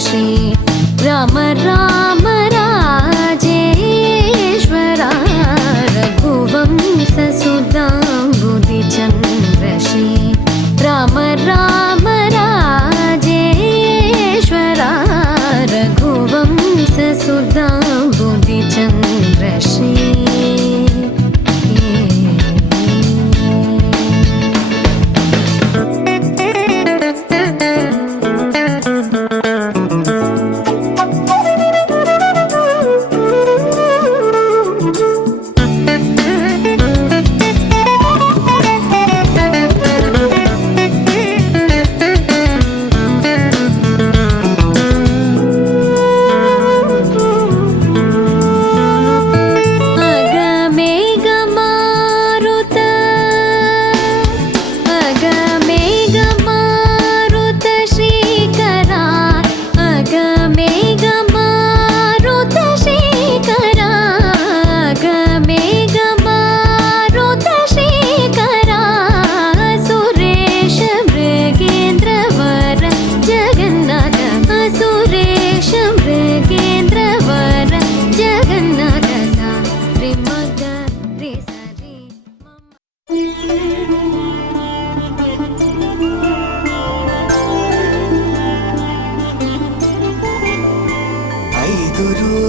श्री राम राम राजेश्वरा रघुवंशसुधाम्बुधिचन्द्र श्री राम राम राजेश्वरा रघुवंशसुधाम्बुधिचन्द्र श्री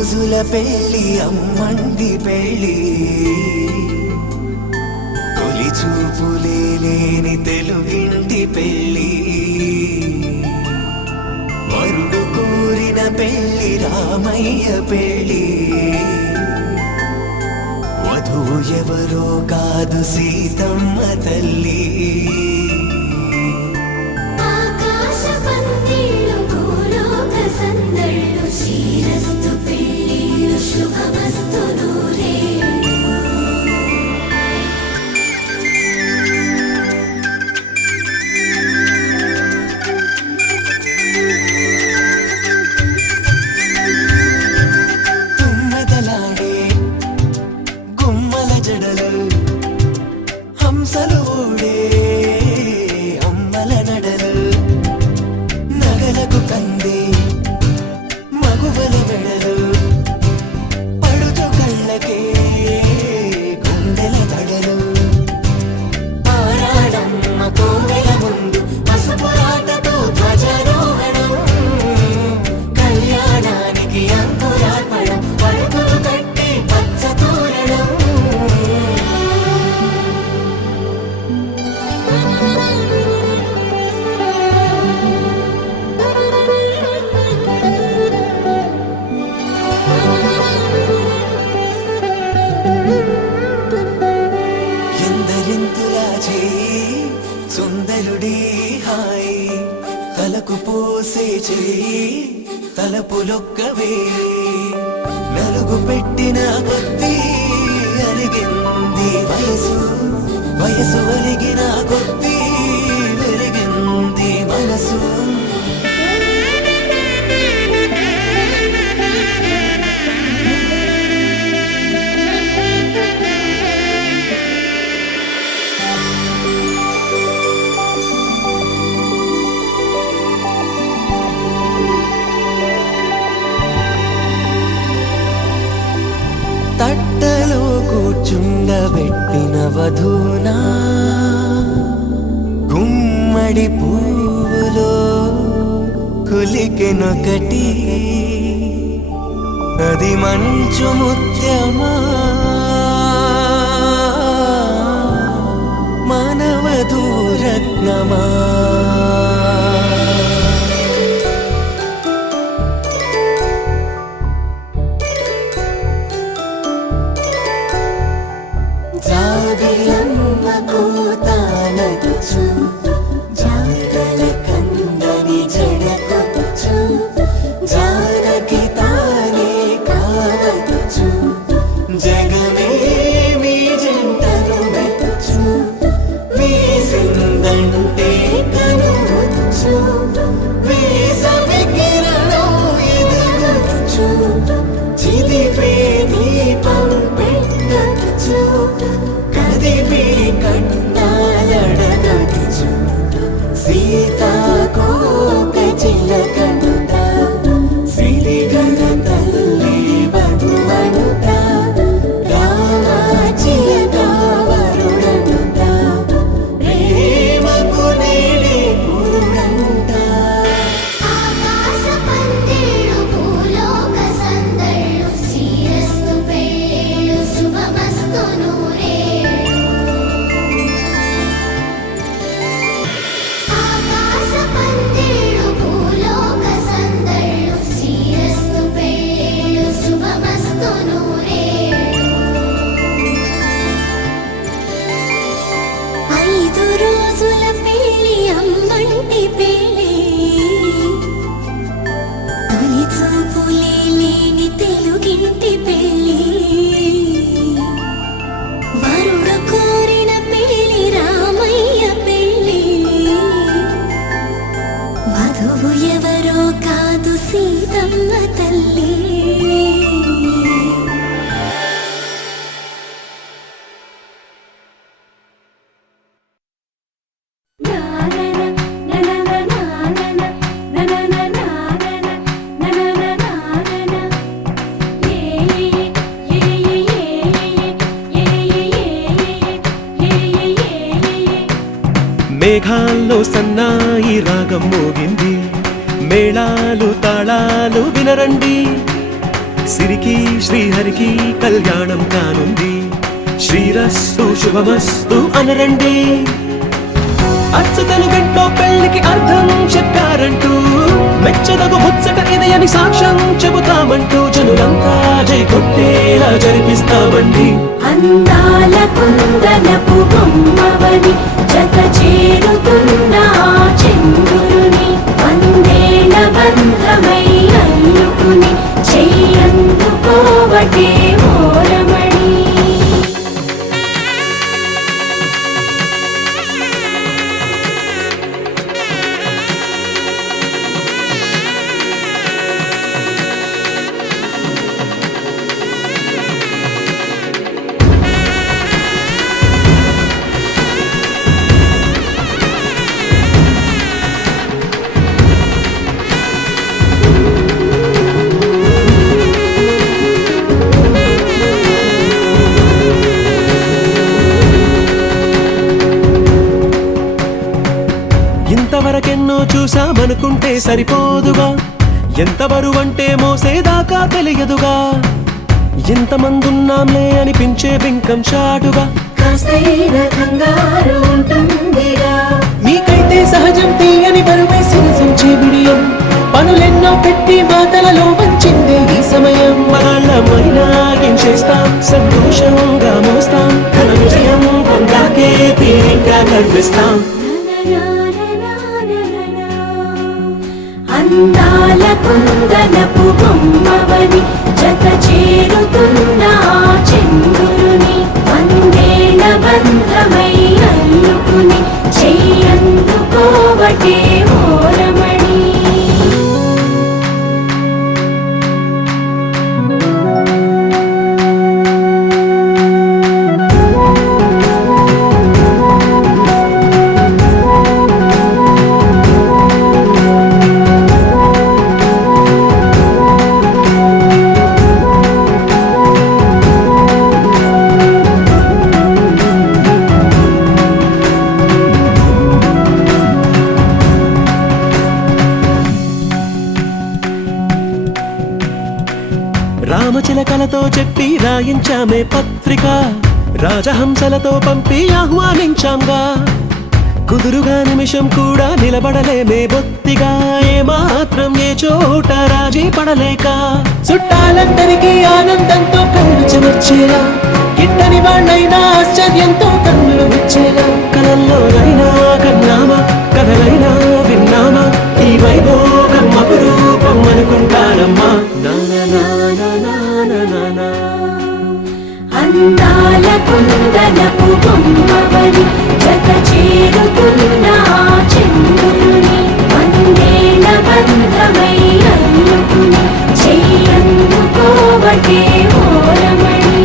రోజుల పెళ్ళి అమ్మండి పెళ్ళి తొలి చూపులే లేని తెలుగింటి పెళ్ళి వరుడు కోరిన పెళ్ళి రామయ్య పెళ్ళి వధువు ఎవరో కాదు సీతమ్మ తల్లి సుందరుడి హాయ్ తలకు పోసే చేయి తలపులొక్కవే నలుగు పెట్టిన కొద్దీ అరిగింది వయసు వయసు ఒలిగిన కొద్దీ వెలిగింది మనసు తట్టలో కూర్చుండబెట్టిన వధూనా గుమ్మడి పూలో కులికెనొకటి అది మంచు ముత్యమా మనవధూరత్నమా జగమే మీ జంటను వెతుచు వీసిందంటే కనువు మేఘాల్లో సన్నాయి రాగం మోగింది, మేళాలు తాళాలు వినరండి, సిరికి శ్రీహరికి కళ్యాణం కానుంది, శ్రీరస్తు శుభమస్తు అనరండి. అచ్చతలు గంటో పెళ్లికి అర్థం చెప్పారంటూ, మెచ్చదగు ముచ్చట ఇది అని సాక్ష్యం చెబుతామంటూ, జనులంతా జై కొట్టేలా జరిపిస్తామండి. అందాల కుందనపు బొమ్మవని జత చేరుతున్న చంద్రుని, వందేల బంధమై అల్లుకుని చెయ్యందుకోవటే ఓరమణి. ఇంతవరకెన్నో చూసామనుకుంటే సరిపోదుగా, ఎంత బరువంటే మోసేదాకా తెలియదుగా, ఎంతమందున్నాంలే అనిపించే బింకం చాటుగా, కాస్తైన కంగారు ఉంటుందిగా, మీకైతే సహజం తీయని బరువై సిరసించే బిడియం, పనులెన్నో పెట్టి మాటలలో వంచిందే ఈ సమయం. మగాళ్ళమైనా ఏం చేస్తాం, సంతోషంగా మోస్తాం, ఘన విజయం పొందాకే తీరిగ్గా కనిపిస్తాం. అందాల కుందనపు బొమ్మవని జత చేరుతున్న చంద్రుని, వందేల బంధమై అల్లుకుని చెయ్యందుకోవటే ఓరమణి. రామచిలకలతో చెప్పి రాయించామే పత్రిక, రాజహంసలతో పంపి ఆహ్వానించాంగా, కుదురుగా నిమిషం కూడా నిలబడలేమే బొత్తిగా, ఏమాత్రం ఏ చోట రాజీ పడలేక, చుట్టాలందరికీ ఆనందంతో కళ్ళు చెమర్చేలా, గిట్టని వాళ్ళైనా ఆశ్చర్యంతో కన్నులు వచ్చేలా, కలల్లోనైనా కన్నామా కథలైనా విన్నామా, ఈ వైభోగం అపురూపం అనుకుంటానమ్మా. అందాల కుందనపు బొమ్మవని జత చేరుతున్న చంద్రుని, వందేల బంధమై అల్లుకుని చెయ్యందుకోవటే ఓరమణి.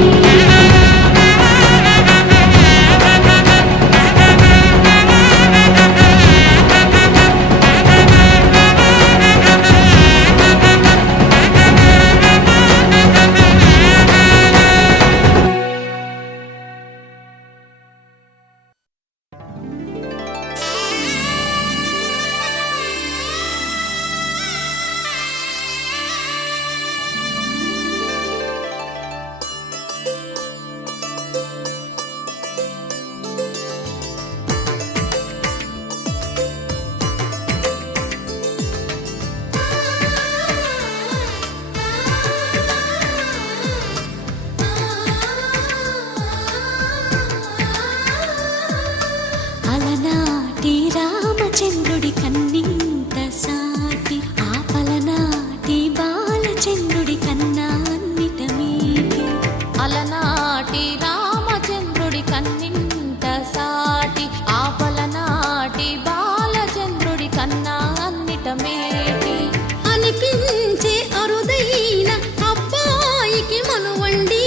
అలనాటి రామచంద్రుడి కన్నింత సాటి, ఆపలనాటి బాలచంద్రుడి కన్నా అన్నిట మీటి. అలనాటి రామచంద్రుడి కన్నింత సాటి, ఆపలనాటి బాలచంద్రుడి కన్నా అన్నిట మేటి. అనిపించే అరుదైన అబ్బాయికి మనువండి,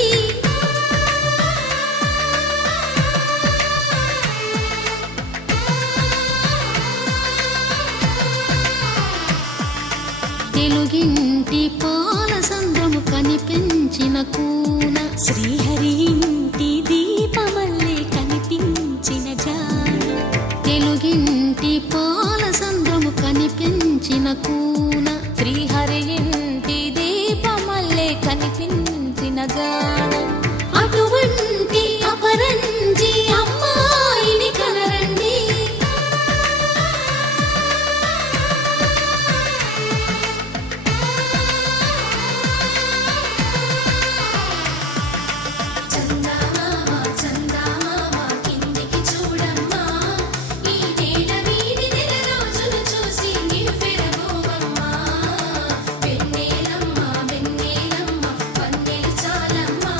తెలుగింటి పాలసంద్రము కనిపించిన కూన, శ్రీహరి ఇంటి దీపమల్లే కనిపించిన జాన, తెలుగింటి కూన శ్రీహరి ఇంటి దీపమల్లే కనిపించిన జాన అటువంటి అపరంజి అమ్మాయిని కనరండి. చందమామ చందమామ కిందికి చూడమ్మా, ఈ నేల వీడి నెల రోజులు చూసి నివ్వెరబోవమ్మా. వెన్నెలమ్మ వెన్నెలమ్మ వన్నెలు చాలమ్మా,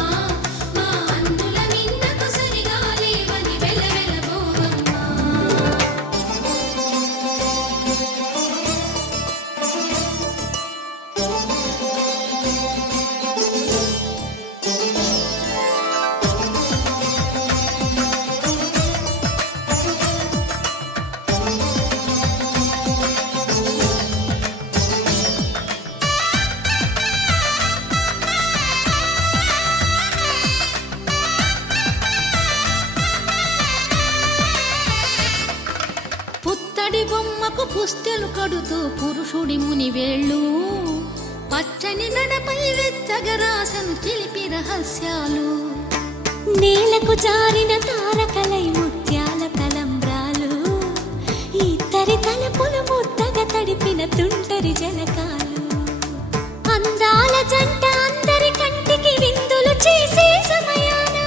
మా అందుల మిన్నకు సరిగా లేవని వెలవెలబోవమ్మా. పుత్తడి బొమ్మకు పుస్తెలు కడుతూ పురుషుడి ముని వేళ్ళు, పచ్చని మెడపై వెచ్చగరాసను చిలిపి రహస్యాలు. నేలకు జారిన తారకలై ముత్యాల తలంబ్రాలు, ఇద్దరి తలపులు ముద్దగా తడిపిన తుంటరి జలకాలు. అందాల జంట అందరి కంటికి విందులు చేసే సమయాన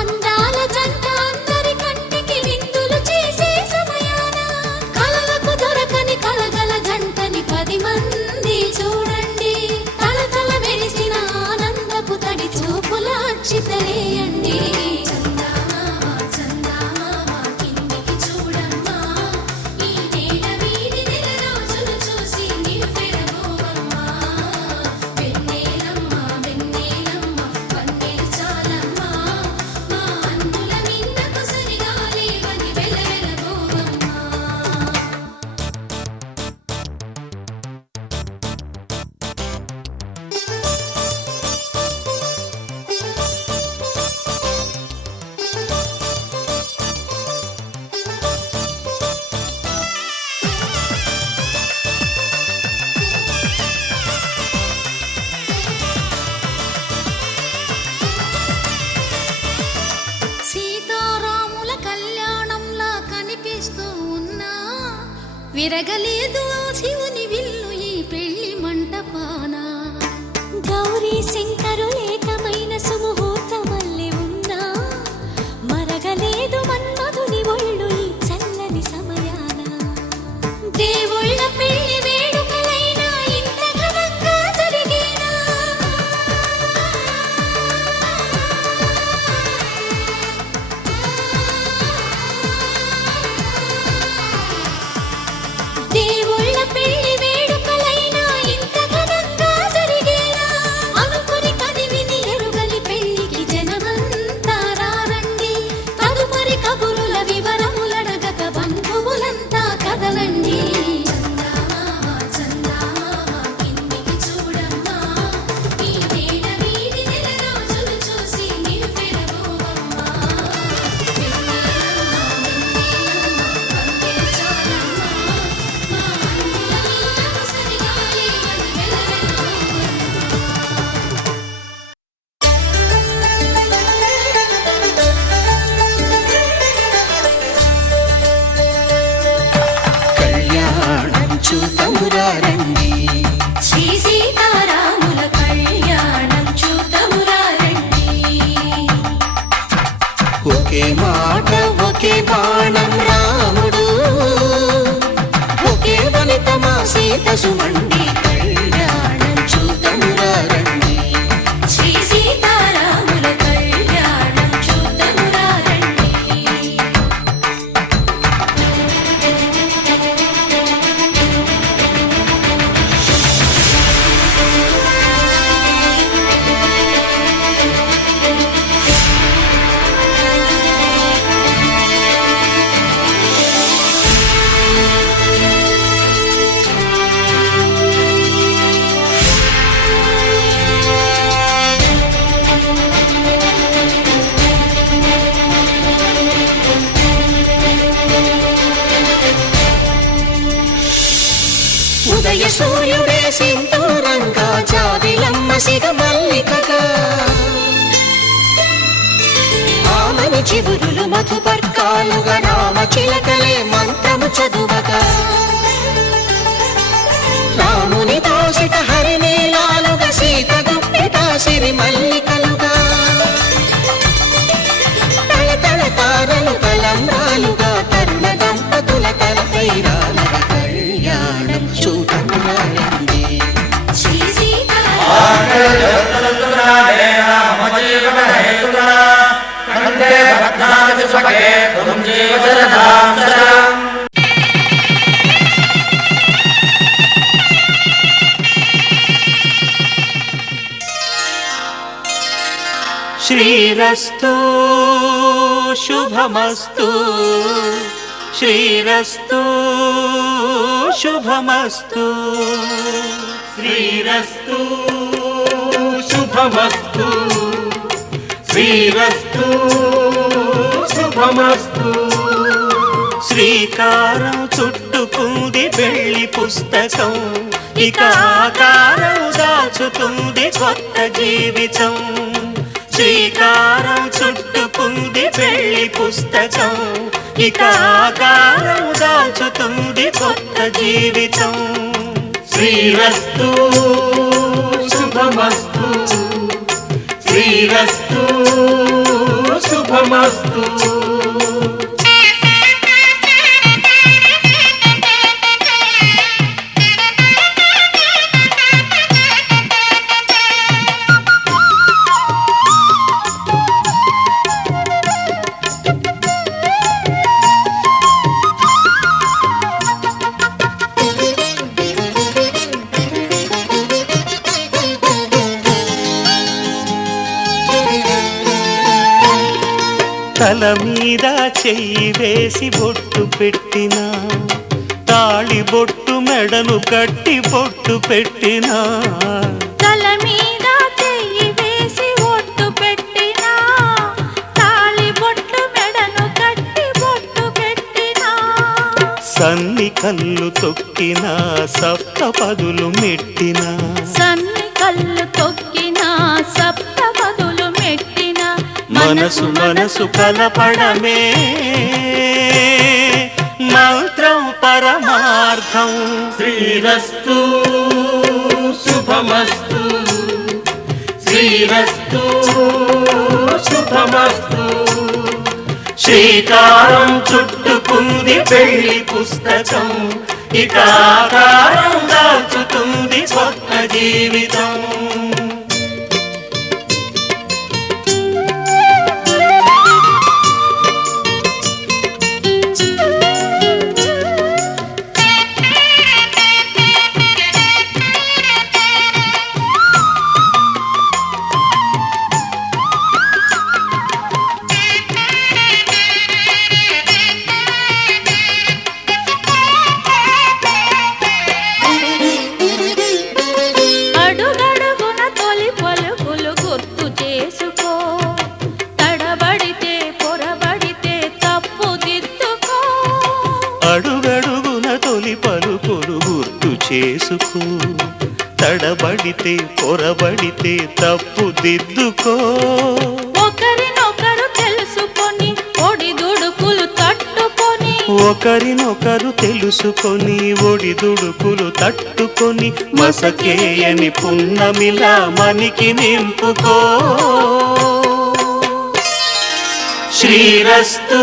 అందాల జంట అందరి కంటికి విందులు చేసే సమయాన కలలకు దొరకని కలగల జంటని 10 మంది చూడండి. తలతల మెరిసిన ఆనందపు తడి చూపుల అక్షితలేయండి. చందమామ చందమామ కిందికి చూడమ్మా, ఈ నేల వీడి నెల రోజులు చూసి నివ్వెరబోవమ్మా. వెన్నెలమ్మ వెన్నెలమ్మ వన్నెలు చాలమ్మా, మా అందుల మిన్నకు సరిగా లేవని వెలవెలబోవమ్మా. సీతారాముల కళ్యాణంలా కనిపిస్తూ ఉన్నా, విరగలేదు ఆ శివుని విల్లు ఈ పెళ్లి మంటపాన. గౌరీ శంకరులేకమైన సుముహూర్తమల్లె ఉన్నా, మరగలేదు మన్మధుని ఒళ్ళు ఈ చల్లని సమయాన. దేవుళ్ళ పెళ్లి వేడుకలైనా ఇంత ఘనంగా జరిగేనా? దేవుళ్ళ పెళ్లి వేడుకలైనా ఇంత ఘనంగా జరిగేనా? అనుకుని కదివిని ఎరుగని పెళ్లికి జనమంతా రారండి. తదుపరి కబురుల వివరములడగక బంధువులంతా కదలండి. చందమామ చందమామ కిందికి చూడమ్మా, ఈ నేల వీడి నెల రోజులు చూసి నివ్వెరబోవమ్మా. వెన్నెలమ్మ వెన్నెలమ్మ వన్నెలు చాలమ్మా, మా అందుల మిన్నకు సరిగా లేవని వెలవెలబోవమ్మా. కళ్యాణం చూతమురా రండి, శ్రీ సీతారాముల కళ్యాణం చూతమురా రండి. ఒకే మాట ఒకే బాణం రాముడు, ఒకే వనిత మా సీత సుమండి. కళ్యాణం చూతమురా రండి, శ్రీ సీతారాముల కళ్యాణం చూతమురా రండి. సింధూరంగా జాబిలమ్మ సిగ మల్లికగా ఆమని చివురులు మధుపర్కాలుగా రామ చిలకలే మంత్రము చదువగా రాముని దోసిట హరినీలాలుగా సీత గుప్పిట సిరి మల్లికలుగా తల తల తారలు తలంబ్రాలుగా తరుణ దంపతుల తలపైరాలుగా కళ్యాణం చూడండి శ్రీ సీతారాముల శ్రీరస్తు శుభమస్తు శ్రీరస్తు శుభమస్తు శ్రీరస్తు శుభమస్తు శ్రీరస్తు శుభమస్తు శ్రీకారం చుట్టుకుంది పెళ్లి పుస్తకం ఇక ఆకారం దాచుతుంది కొత్త జీవితం శ్రీకారం చుట్టుకుంది పెళ్లి పుస్తకం ఇక ఆకారం దాచుతుంది కొత్త జీవితం శ్రీరస్తు శుభమస్తు శ్రీరస్తు శుభమస్తు తల మీద చెయ్యి వేసి బొట్టు పెట్టినా తాళి బొట్టు మెడను కట్టి బొట్టు పెట్టినా తల మీద చెయ్యి వేసి ఒట్టు పెట్టినా తాళి బొట్టు మెడను కట్టి బొట్టు పెట్టినా సన్ని కళ్ళు తొక్కినా సప్త పదులు మెట్టినా సన్ని కళ్ళు తొక్కినా సప్త పదులు మెట్టినా మనసు మనసు కలపడమే మంత్రం పరమార్థం శ్రీరస్తు శుభమస్తు శ్రీరస్తు శుభమస్తు శ్రీకారం చుట్టుకుంది పెళ్లి పుస్తకం ఇక ఆకారం దాచుతుంది కొత్త జీవితం అడుగడుగున తొలి పలుకులు గుర్తు చేసుకో తడబడితే పొరబడితే తప్పు దిద్దుకో అడుగడుగున తొలి పలుకులు గుర్తు చేసుకో తడబడితే పొరబడితే తప్పు దిద్దుకో ఒకరినొకరు తెలుసుకొని ఒడిదుడుకులు తట్టుకొని ఒకరినొకరు తెలుసుకొని ఒడిదుడుకులు తట్టుకొని మసకేయని పున్నమిలా మనికి నింపుకో శ్రీరస్తు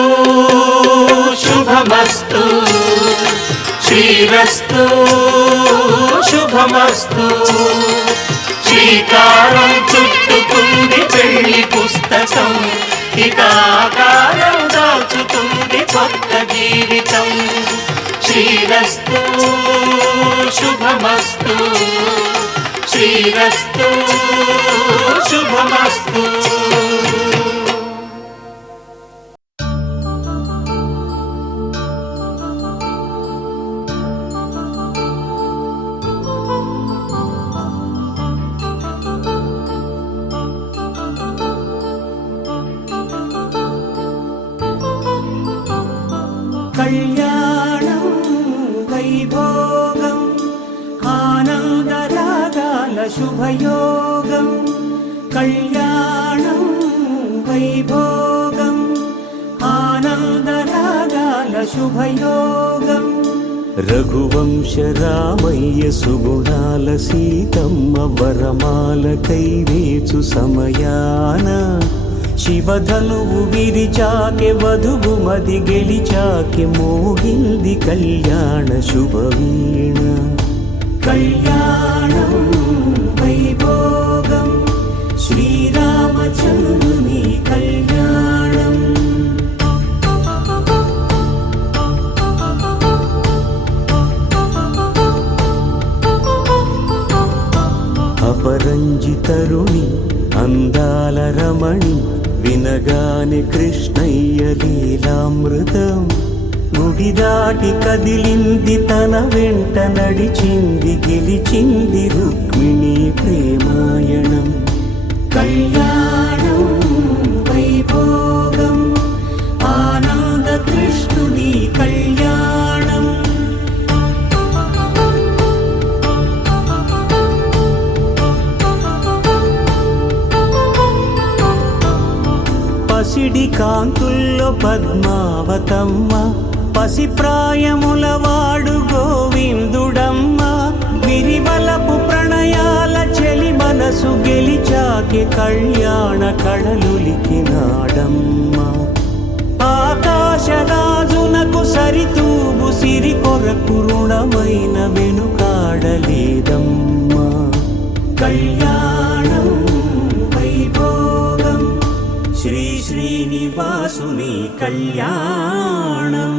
శుభమస్తు శ్రీరస్తు శుభమస్తు శ్రీకారం చుట్టుకుంది పెళ్లి పుస్తకం ఇక ఆకారం దాచుతుంది కొత్త జీవితం శ్రీరస్తు శుభమస్తు శ్రీరస్తు శుభమస్తు కళ్యాణం వైభోగం ఆనందర శుభయోగం కళ్యాణం వైభోగం ఆనందరాగాల శుభయోగం రఘువంశ రామయ్య సుగుణాల సీతమ్మ వరమాల కైవేచు సమయాన శివధనువు విరిచాకె వధువు మది గెలిచాకె మోగింది కళ్యాణ శుభవీణ కళ్యాణం వైభోగం శ్రీరామచంద్రుని కళ్యాణం అపరంజితరుణి అందాల రమణి వినగానే కృష్ణయ్య లీలామృతం గుడి దాటి కదిలింది తన వెంట నడిచింది గెలిచింది రుక్మిణి ప్రేమాయణం కళ్యాణం వైభోగం ఆనంద కృష్ణుని కళ్యాణం పసిడి కాంతుల్లో పద్మావతమ్మ పసిప్రాయముల వాడు గోవిందుడమ్మ విరివలపు ప్రణయాల చెలి మనసు గెలిచాకె కళ్యాణ కళలులికినాడమ్మ ఆకాశరాజునకు సరితూబు సిరి కొరకు రుణమైన వెనుకాడలేదమ్మ కళ్యాణం వైభోగం శ్రీ శ్రీనివాసుని కళ్యాణం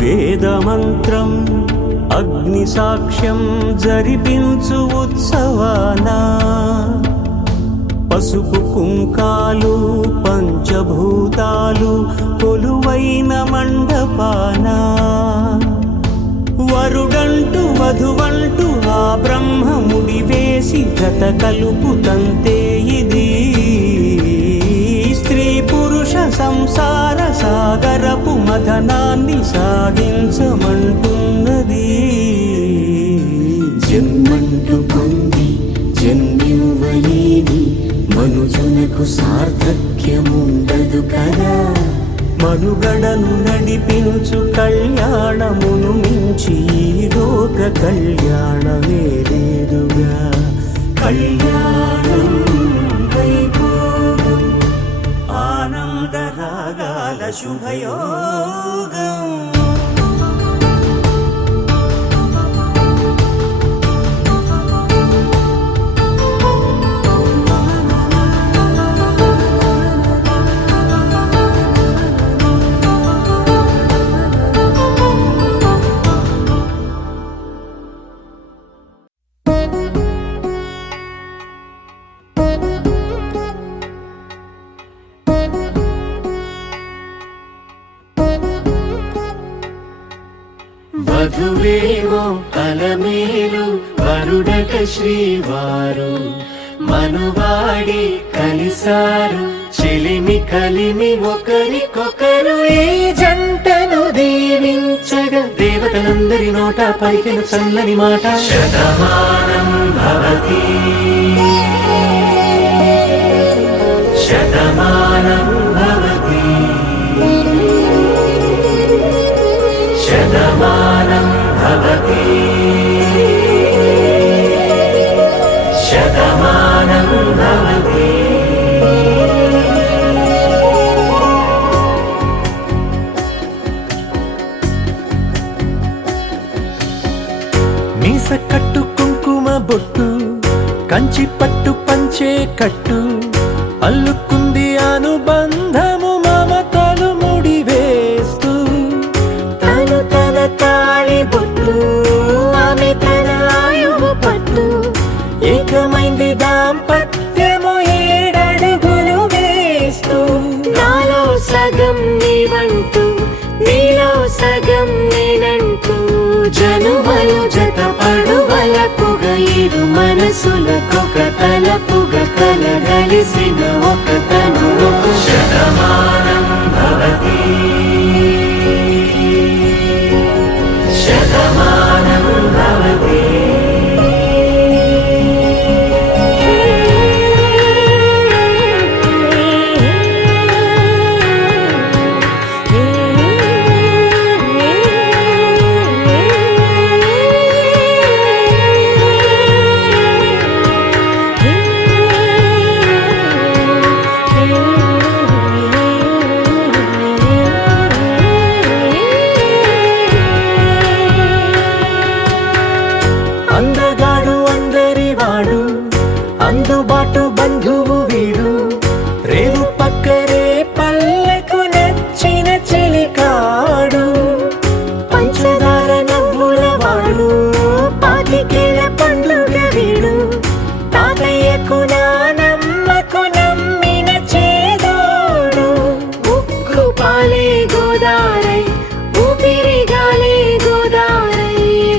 వేదమంత్రం అగ్ని సాక్ష్యం జరిపించు ఉత్సవానా పసుపు కుంకాలు పంచభూతాలు కొలువైన మండపాన వరుడంటూ వధువంటూ ఆ బ్రహ్మముడి వేసి జత కలుపుతంతే ఇది స్త్రీ పురుష సంసార సాగరపు మథనాన్ని సాగించమంటున్నది జన్మంటూ పొంది జన్మివ్వలేని మనుజునకు సార్థక్యముండదు కదా మనుగడను నడిపించు కళ్యాణమును మించి ఈ లోక కళ్యాణమే లేదుగా కళ్యాణం వైభోగం ఆనందరాగాల శుభయోగం వధువేమో అలమేలు వరుడట శ్రీవారు మనువాడి కలిసారు చెలిమి కలిమి ఒకరికొకరు ఈ జంటను దీవించగా దేవతలందరి నోట పలికిన చల్లని మాట శతమానం భవతి శతమానం భవతి శతమానం భవతి శతమానం భవతి మీస కట్టు కుంకుమ బొట్టు కంచి పట్టు పంచే కట్టు అల్లుకుంది అనుబంధము మమతలు ముడివేస్తూ తను తన తాళి బొట్టు ఆమె తన ఆయువు పట్టు ఏకమైంది దాంపత్యము 7 అడుగులు వేస్తూ నాలో సగం నీవంటూ నీలో సగం నేనంటూ జనుమలు జత పడువ వలపుగా ఇరు మనసులకొక తలపుగా కలగలిసిన ఒక తను శతమానం భవతి శతమానం భవతి అందగాడు అందరివాడు అందుబాటు బంధువు వీడు రేవు పక్కరే పల్లెకు నచ్చిన చెలికాడు పంచదార నవ్వుల వాడు పాతికేల పండుగ వీడు తాతయ్యకు నానమ్మకు నమ్మిన చేదోడు ఉక్కు పాలే గోదారై ఊపిరి గాలే గోదారై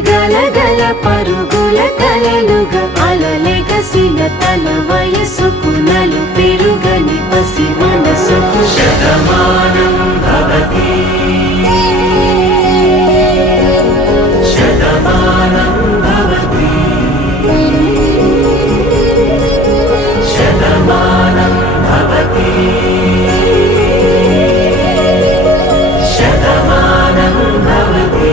గలగల పరుగుల కలలుగా అలలెగసిన తన వయసుకు నలు పెరుగని పసి మనసుకు శతమానం భవతి శతమానం భవతి శతమానం భవతి శతమానం భవతి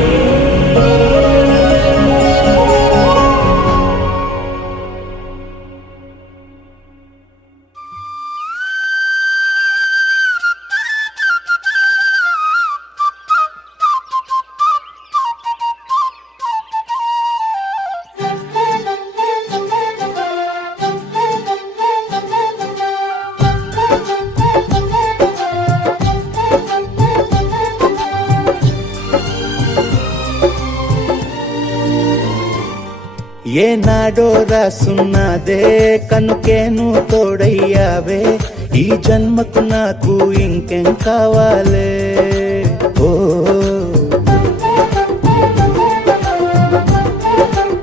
ఏనాడో రాసున్నదే కనుకేను తోడయ్యావే ఈ జన్మకు నాకు ఇంకేం కావాలే ఓ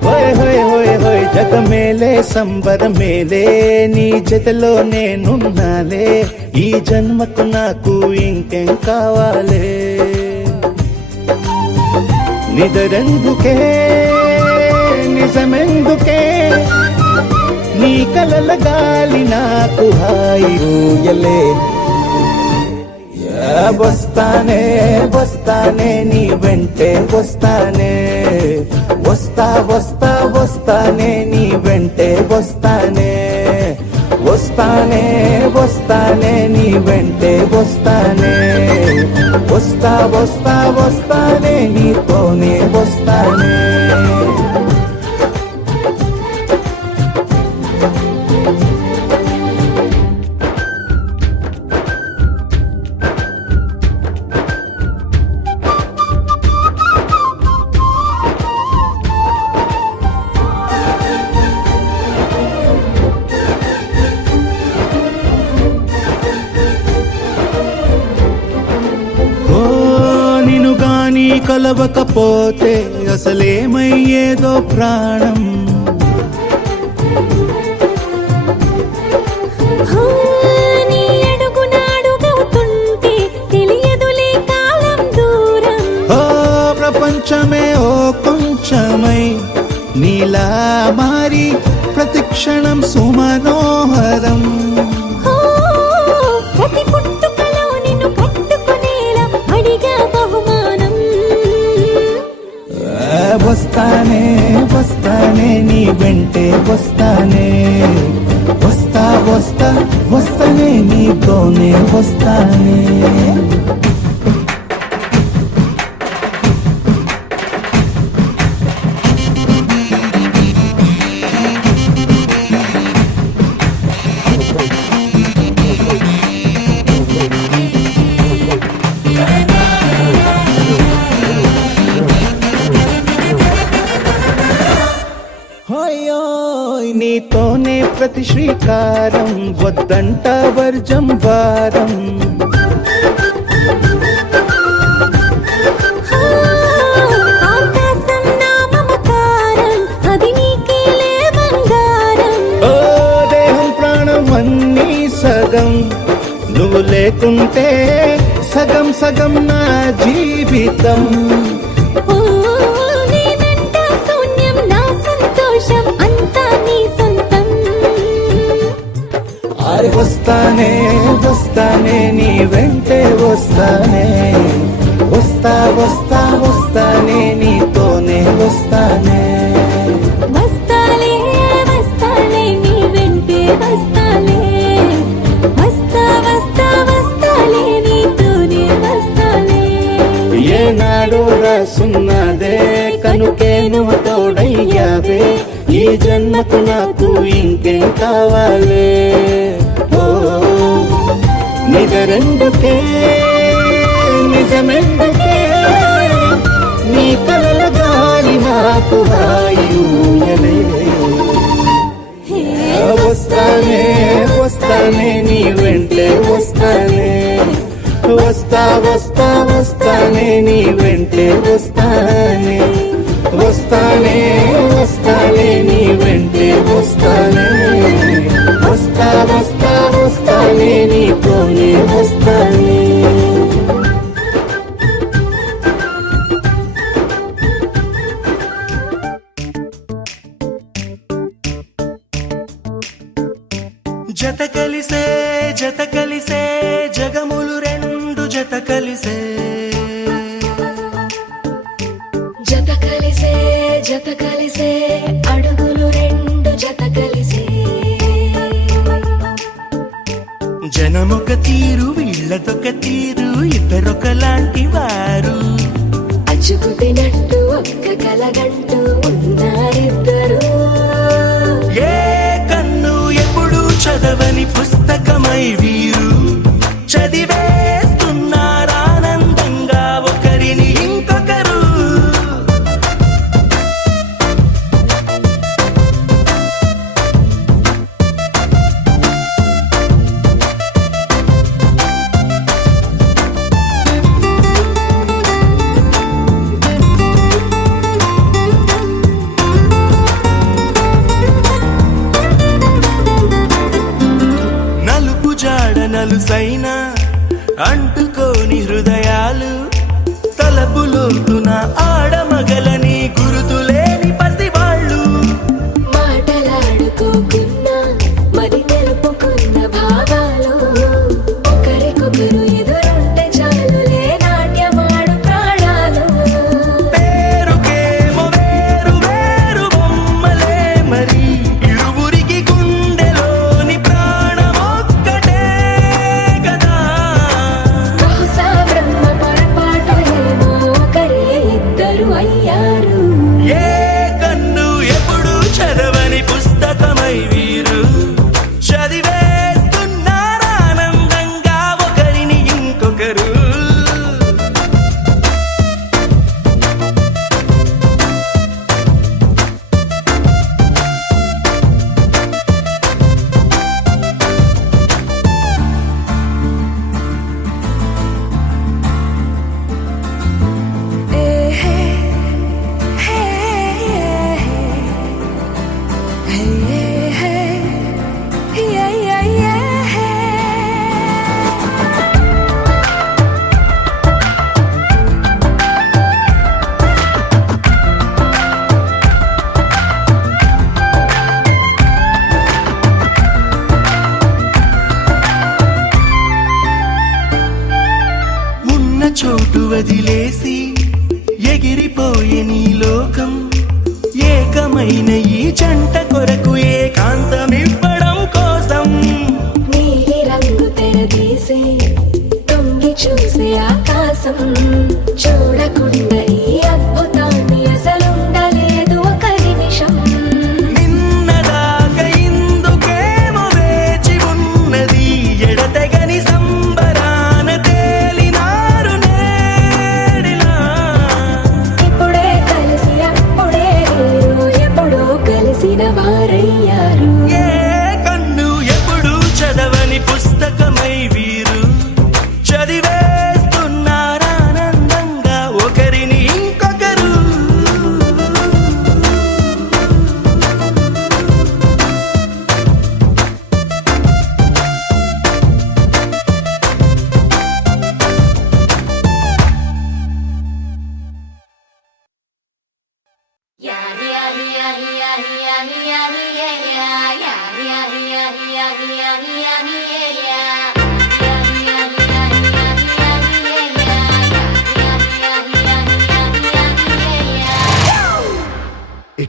హోయ్ హోయ్ హోయ్ హోయ్ జగ మేలే సంబర మేలే నీ జతలో నేనున్నాలే ఈ జన్మకు నాకు ఇంకేం కావాలే నిదరెందుకే నిజమెందుకే నీ కలల గాలి నాకు హాయి ఊయలే వస్తానే వస్తానే నీ వెంటే వస్తానే వస్తా వస్తా వస్తానే నీ వెంటే వస్తానే వస్తానే వస్తానే నీ వెంటే వస్తానే వస్తా వస్తా వస్తానే నీతోనే వస్తానే కలవకపోతే అసలేమయ్యేదో ప్రాణం నీ అడుగునాడుగవుతుంటే తెలియదులే కాలం దూరం ఓ ప్రపంచమే ఓ కొంచెమై నీలా మారి ప్రతిక్షణం సుమనోహరం ప్రతి పుట్టుకలో నిన్ను కట్టుకునేలా అడిగా బహుమానం వస్తానే వస్తానే నీ వెంటే వస్తానే వస్తా వస్తా వస్తానే నీతోనే వస్తానే నీతోనే ప్రతి శ్రీకారం వద్దంట వర్జం వారం ఆకాశం నా మమకారం అది నీ లోకమన్నీ సగం, నువ్వు లేకుంటే సగం సగం నా జీవితం. ఓ నేనంట శూన్యం నా సంతోషం అంతా నీ సొంతం. ఆరి వస్తానే వస్తానే నీ వెంటే వస్తానే, వస్తా వస్తా వస్తానే నీతోనే వస్తానే. వస్తాలే వస్తాలే నీ వెంటే వస్తాలే, వస్తా వస్తా వస్తాలే నీతోనే వస్తాలే. ఏనాడు రాసున్నదే కనుకే నువ్వు తోడయ్యావే, ఈ జన్మకు నాకు ఇంకేం కావాలే. ఓ నిజరెందుకే నిజమెందుకే, నీ కలల గాలి నాకు హాయిలే. వస్తానే వస్తానే నీ వెంటే వస్తానే, వస్తా వస్తా వస్తానే నీ వెంటే వస్తానే, వస్తానే వస్తానే నీ వెంటే వస్తానే, వస్తా వస్తా వస్తానే నీతోనే వస్తానే. జత కలిసే జగములు రెండు జత కలిసే, జత కలిసే అడుగులు రెండు జత కలిసే. జనమొక తీరు వీళ్ళదొక తీరు, ఇద్దరొకలాంటి వారు. అచ్చుకు తినట్టు ఒక్క కలగంటూ ఉన్నారిద్దరు. ఏ కన్ను ఎప్పుడు చదవని పుస్తకమై వీరు చదివేస్తున్నారానందంగా ఒకరిని ఇంకొకరు. నలుపు జాడ నలుసైన అంటుకోని హృదయాలు, తలపులోతున ఆడమగలని గురుతులేని పసివాళ్ళు. మాటలాడుకోకున్నా మరి తెలుపుకున్న భావాలు, ఒకరికొకరు ఎదురుంటే చాలులే నాట్యమాడు ప్రాణాలు. పేరుకేమో వేరు వేరు బొమ్మలే మరి, ఇరువురికి గుండెలోని ప్రాణమొక్కటే కదా. బహుశా బ్రహ్మ పొరపాటు ఏమో ఒకరే ఇద్దరు అయ్యారు. ఏ కన్ను ఎప్పుడు చదవని పుస్తకమై వీరు చదివేస్తున్నారానందంగా ఒకరిని ఇంకొకరు. ఉన్న చోటు వదిలేసి ఎగిరిపోయే నీ లోకం, ఏకమైన ఈ జంట కొరకు ఏకాంతమివ్వడం కోసం. నీలి రంగు తెరదీసే తొంగి చూసే ఆకాశం, చూడకుండా ఈ అద్భుతాన్ని అసలుండలేదు ఒక నిమిషం. నిన్నదాకా ఇందుకేమో వేచి ఉన్నది, ఎడతెగని సంబరాన తేలినారు నేడిలా. ఇప్పుడే కలిసి అప్పుడే వీరు ఎప్పుడో కలిసిన వారయ్యారు. ఏ కన్ను ఎప్పుడు చదవని పుస్తకమై వీరు చదివేస్తున్నారానందంగా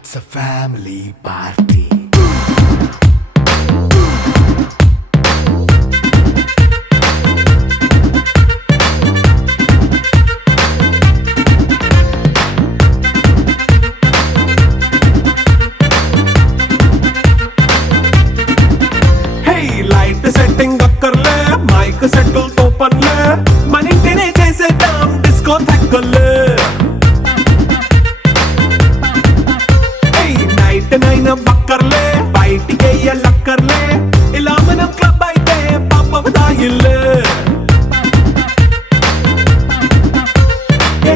It's a family party. Light setting అక్కర్లే మైక్ సెట్టుల్ తో పనిలే మన ఇంటినే చేసేద్దాం డిస్కో థెక్కలే నైట్ నైన్ బక్కర్లే బయటికి ఎల్లక్కర్లే ఇలా మనం క్లబ్ అయితే పాపదాయిల్లే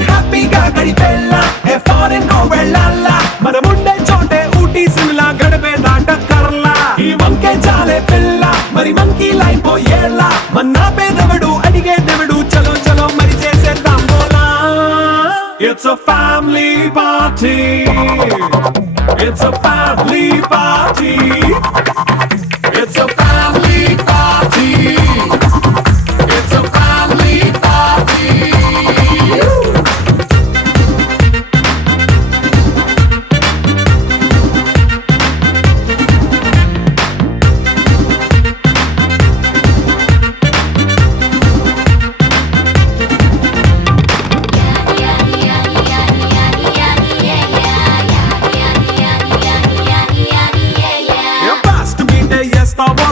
హ్యాపీగా గడిపెళ్ళా ఏ ఫారెన్ కో వెళ్ళాలా మనం ఉండే చోటే ఊటీ సిమ్లా గడిపే దాటక్కర్లా ఈ వంకే చాలే పిల్ల మరి మంకీ లైఫ్ ఏళ్ళ మన్నా పేదవడు అడిగే దేవుడు చలో చలో మరి చేసేద్దాం బోలా It's a family party. It's a family party. It's a family party. It's a family party.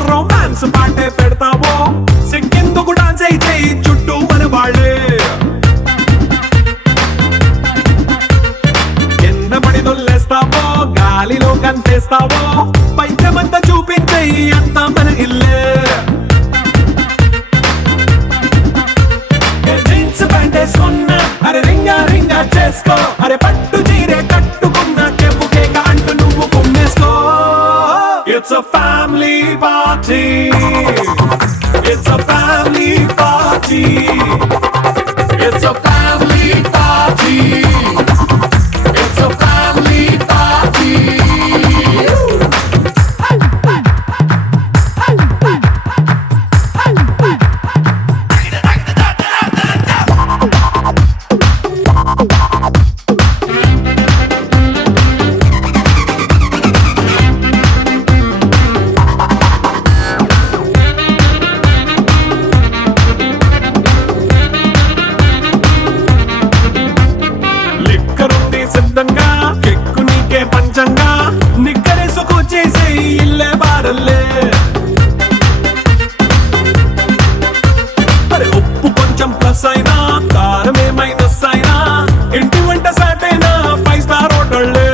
Romance పాటే పెడతావో సిగ్గెందుకు డాన్స్ అయితే చుట్టూ మన వాళ్ళే కింద పడి దొల్లేస్తావో గాలిలో కంటేస్తావో పైకమంతా చూపించే అంతా మన ఇల్లే జీన్స్ ప్యాంట్ వేసుకున్నా అరే రింగా రింగా చేసుకో అరే పట్టు చీరే కట్టుకున్నా చెప్పు కేక అంటూ నువ్వు కుమ్మేసుకో It's a family party. It's a family party. It's a family party. It's a family party. సిద్ధంగా కెక్కు నీకే పంచంగా నిక్కరేసుకు చేసే ఇల్లే బారల్లే మరి ఉప్పు కొంచెం ప్లస్ అయినా కారమే మైనస్ అయినా ఇంటి వంట సాటైనా 5 స్టార్ హోటళ్ళే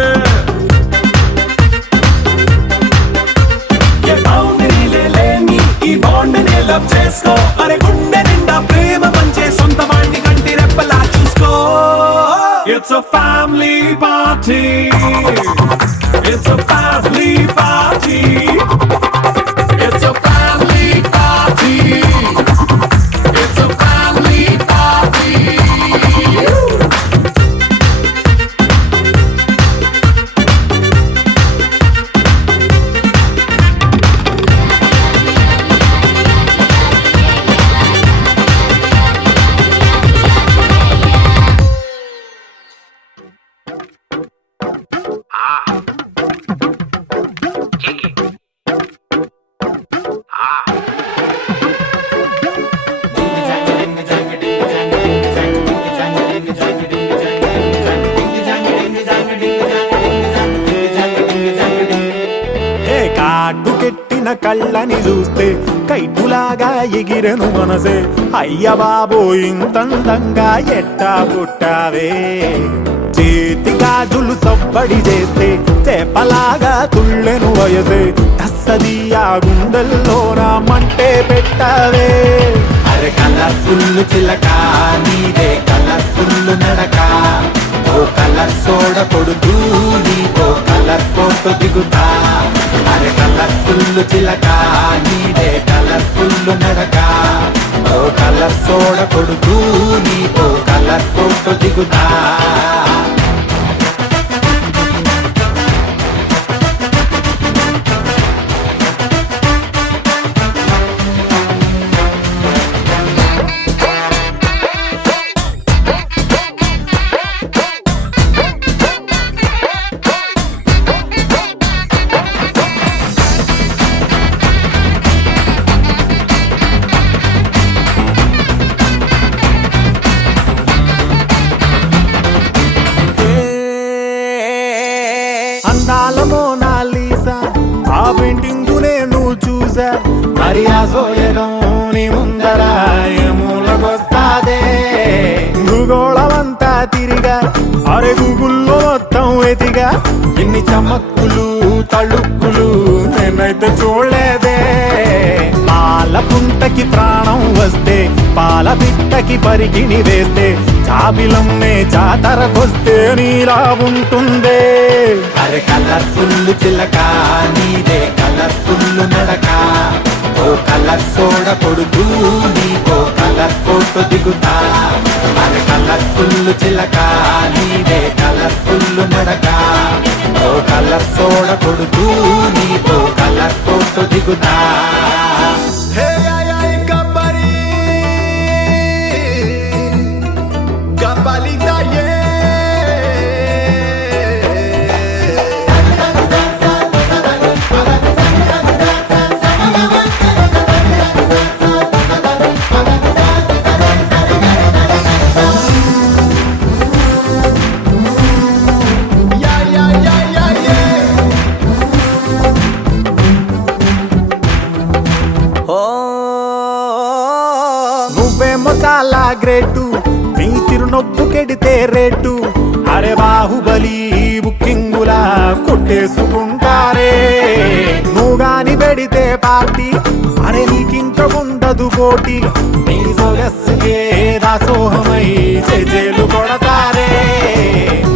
ఏ బౌండరీలే లేని ఈ బాండ్ని లవ్ చేసుకో అరే గుండె నిండా ప్రేమ పంచే సొంత వాణ్ణి కంటి రెప్పలా చూసుకో It's a family party. It's a family party. It's a family party. It's a family party. కాటుకెట్టిన కళ్ళని చూస్తే కైటులాగా ఎగిరెను మనసే అయ్య బాబో ఇంతందంగా ఎట్టా పుట్టావే చేతి గాజులు సవ్వడి చేస్తే చేపలాగా తుళ్ళెను వయసే తస్సదియా గుండెల్లోన మంటే పెట్టావే అరే కలర్ఫుల్ చిలక నీదే కలర్ఫుల్ నడక ఓ కలర్ సోడ కొడుతూ నీతో కలర్ ఫోటో దిగుతా అరే కలర్ఫుల్ చిలక నీదే కలర్ఫుల్ నడక ఓ కలర్ సోడ కొడుతూ నీతో కలర్ ఫోటో దిగుతా పెయింటింగ్ నేను చూసా మరి ఆ సోయగం నీ ముందర ఏమూలకొస్తాదే భూగోళమంతా తిరిగా అరే గూగుల్లో మొత్తం ఎతిగా ఎన్ని చమక్కులు తళుక్కులు నేనైతే చూడలేదే పాల పుంటకి ప్రాణం వస్తే పాల బిట్టకి పరికిణి వేస్తే చాబిలమ్మే జాతరకొస్తే నీలా ఉంటుందే అరే కలర్ఫుల్ చిలక నీదే కలర్ఫుల్ నడక ఓ కలర్ సోడ కొడుతూ నీకో కలర్ ఫోటో దిగుతా అరే కలర్ఫుల్ చిలక నీదే కలర్ఫుల్ నడక ఓ కలర్ సోడ కొడుతూ నీకో కలర్ ఫోటో దిగుతా నువ్వేమో చాలా గ్రేటు నీ చిరునొప్పు కెడితే రేటు అరే బాహుబలి బుకింగులా కొట్టేసుకుంటారే నువ్వు గాని పెడితే పార్టీ అరే నీకింక ఉండదు పోటీ నీ సొగస్సుకే దాసోహమై చేజేలు కొడతారే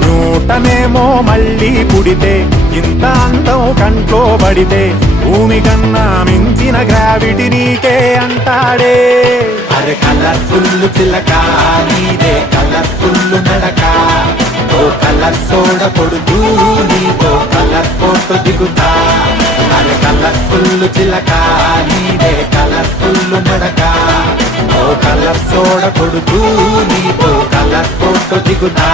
నూటనేమో మళ్ళీ పుడితే ఇంత అందం కంట్లో పడితే భూమి కన్నా మించిన గ్రావిటీ నీకే అంటాడే అరే కలర్ఫుల్ చిలక నీదే కలర్ఫుల్ నడక ఓ కలర్ సోడ కొడుతూ నీతో కలర్ ఫోటో దిగుతా అరే కలర్ఫుల్ చిలక నీదే కలర్ఫుల్ నడక ఓ కలర్ సోడ కొడుతూ నీతో కలర్ ఫోటో దిగుతా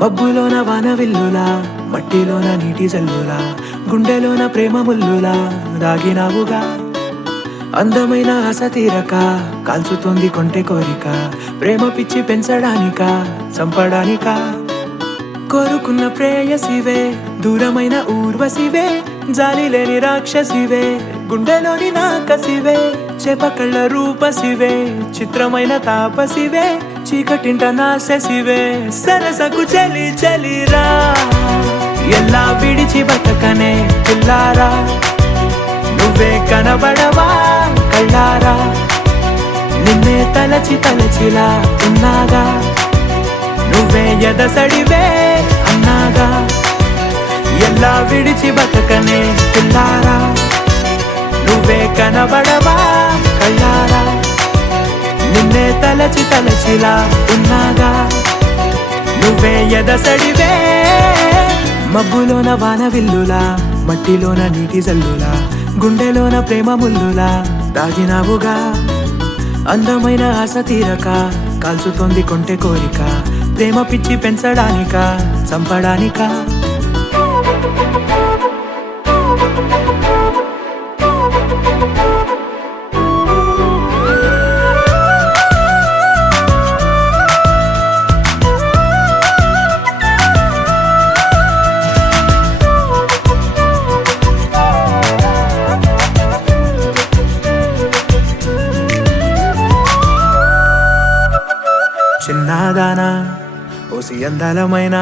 మబ్బులోన వాన విల్లులా మట్టిలోన నీటి జల్లులా గుండెలోన ప్రేమ ముల్లులా దాగినావుగా అందమైన ఆశ తీరక కాల్చుతోంది కొంటె కోరిక ప్రేమ పిచ్చి పెంచడానిక చంపడానిక కోరుకున్న ప్రేయసివే దూరమైన ఊర్వశివే జాలి లేని రాక్షసివే గుండెలోని నాకసివే చేపకళ్ళ రూపసివే చిత్రమైన తాపసివే చీకటింట నాశసివే సరసకు చలి చలిరా ఎలా విడిచి బతకనే పిల్లారా నువ్వే కనబడవా కళ్ళారా నిన్నే తలచి తలచిలా ఉన్నాగా నువ్వే ఎదసడివే అన్నాగా ఎలా విడిచి బతకనే పిల్లారా నువ్వే కనబడవా కళ్ళారా నిన్నే తలచి తలచిలా ఉన్నాగా నువ్వే ఎదసడివే మబ్బులోన వాన విల్లులా మట్టిలోన నీటి జల్లులా గుండెలోన ప్రేమ ముల్లులా దాగినావుగా అందమైన ఆశ తీరక కాల్చుతోంది కొంటె కోరిక ప్రేమ పిచ్చి పెంచడానిక చంపడానిక చిన్నదానా ఓసి అందలమైన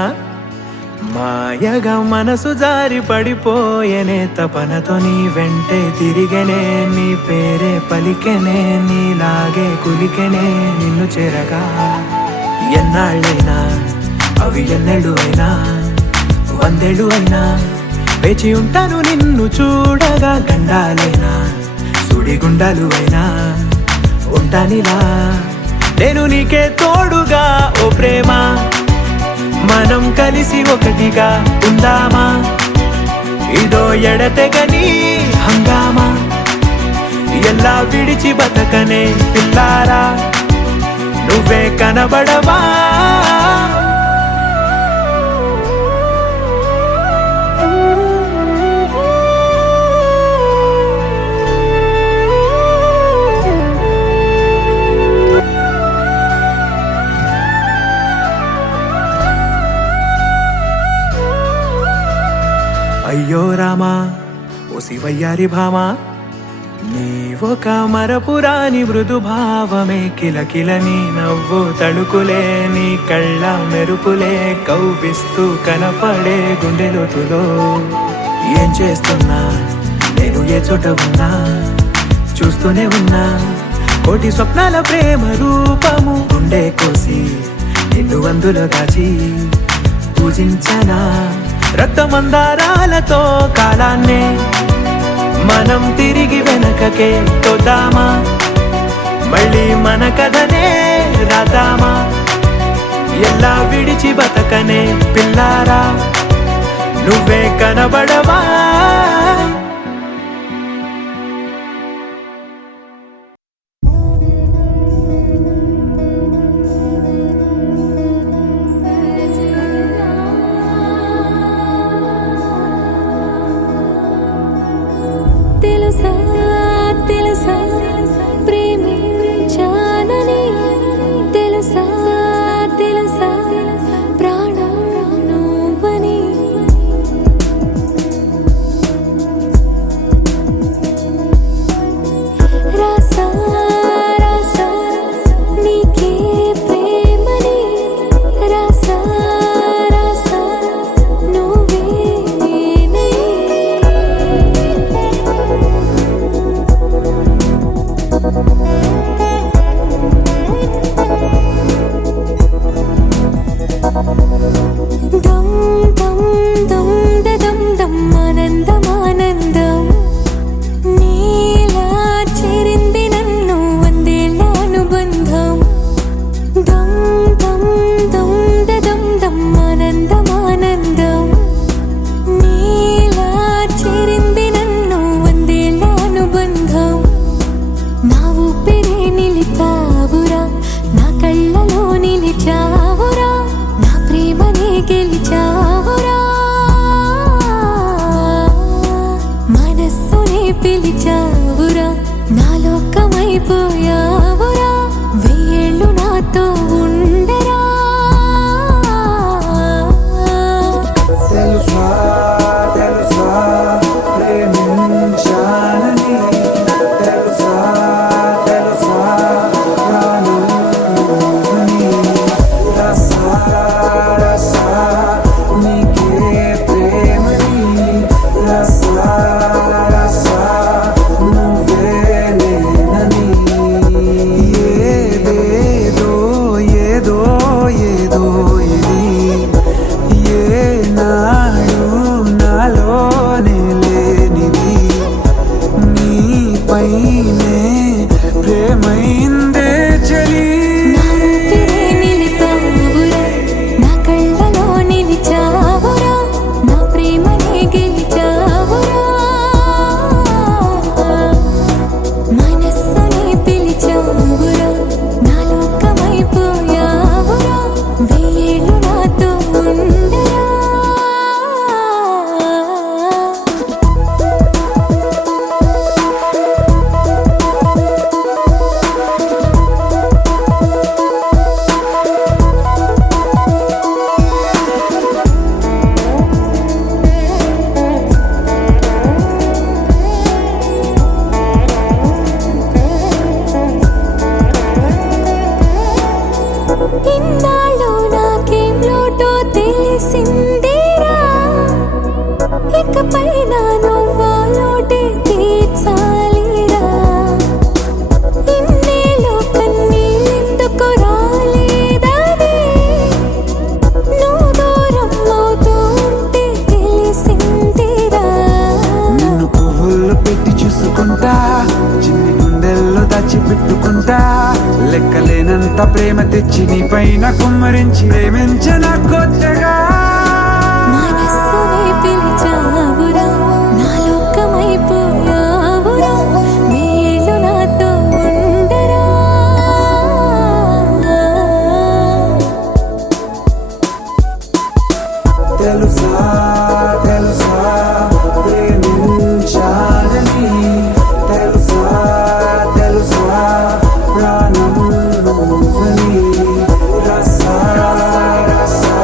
మాయగా మనసు జారి పడిపోయేనే తపనతో నీ వెంటే తిరిగేనే నీ పేరే పలికెనే నీలాగే కులికెనే నిన్ను చేరగా ఎన్నాళ్ళైనా అవి ఎన్నెళ్ళు అయినా 100 ఏళ్ళు అయినా వేచి ఉంటాను నిన్ను చూడగా గండాలైనా సుడిగుండాలు అయినా ఉంటానిలా నేను నీకే తోడుగా ఓ ప్రేమ మనం కలిసి ఒకటిగా ఉందామా ఇదో ఎడతెగని హంగామా ఎలా విడిచి బతకనే పిల్లారా నువ్వే కనబడవా ఓ శివయ్యారి భామా నీ ఒక మరపురాని మృదు భావమే కిలకిల నీ నవ్వు తడుకులే నీ కళ్ళ మెరుపులే కవ్విస్తూ కనపడే గుండెలోతులో ఏం చేస్తున్నా నేను ఏ చోట ఉన్నా చూస్తూనే ఉన్నా కోటి స్వప్నాల ప్రేమ రూపము గుండె కోసి నిన్ను అందులో దాచి పూజించనా రక్తమందారాలతో కాలాన్నే మనం తిరిగి వెనకకే తోదామా మళ్ళీ మన కథనే రాదామా ఎలా విడిచి బతకనే పిల్లారా నువ్వే కనబడవా తెలుసా తెలుసా ప్రేమించానని తెలుసా తెలుసా ప్రాణం నువ్వని రాసా రాసా నీకే ప్రేమని రాసా రాసా నువ్వేనని దమ్ దమ్ దమ్ దమ్ దమ్ ఆనందం ఆనందం నీలా చేరింది నన్ను వందేళ్ళ అనుబంధం దమ్ దమ్ దమ్ దమ్ దమ్ ఆనందం ఆనందం నీలా చేరింది నన్ను వందేళ్ళ అనుబంధం నా ఊపిరే నిలిపావురా నా కళ్ళలో నిలిచావురా నా ప్రేమనే గెలిచావురా మనస్సునే పిలిచావురా నా లోకమైపోయావురా వెయ్యేళ్ళు నాతో ఉండరా తెలుసా తెలుసా ప్రేమించానని తెలుసా తెలుసా ప్రాణం నువ్వని రసా రసా నీకే ప్రేమని రసా రసా నువ్వే నేనని ఏదేదో ఏదో ఏదో ఇది ఏనాడు నాలోనే లేనిది నీపైనే ప్రేమైందే చలి నా ఊపిరే నిలిపావురా నా కళ్ళలో నిలిచావురా నా ప్రేమనే గెలిచావురా మనస్సునే పిలిచావురా నా లోకమైపోయావురా వెయ్యేళ్ళు నాతో ఉండరా ఇన్నాళ్ళు నాకేం లోటో తెలిసిందేరా ఇకపై నా నువ్వా లోటే తీర్చాలిరా ఇన్నేళ్ళు కన్నీళ్ళెందుకు రాలేదని నువ్వు దూరం అవుతూ ఉంటే తెలిసిందిరా నిన్ను పువ్వుల్లో పెట్టి చూసుకుంటా చిన్ని గుండెల్లో దాచిపెట్టుకుంటా లెక్కలేనంత ప్రేమ తెచ్చి నీ పైన కుమ్మరించి ప్రేమించిన కొత్తగా మనస్సునే పిలిచావురా నా లోకమైపోయావురా వెయ్యేళ్ళు నాతో ఉండరా తెలుసా తెలుసా ప్రేమించాలని తెలుసా తెలుసా ప్రాణం నువ్వని రసా రసా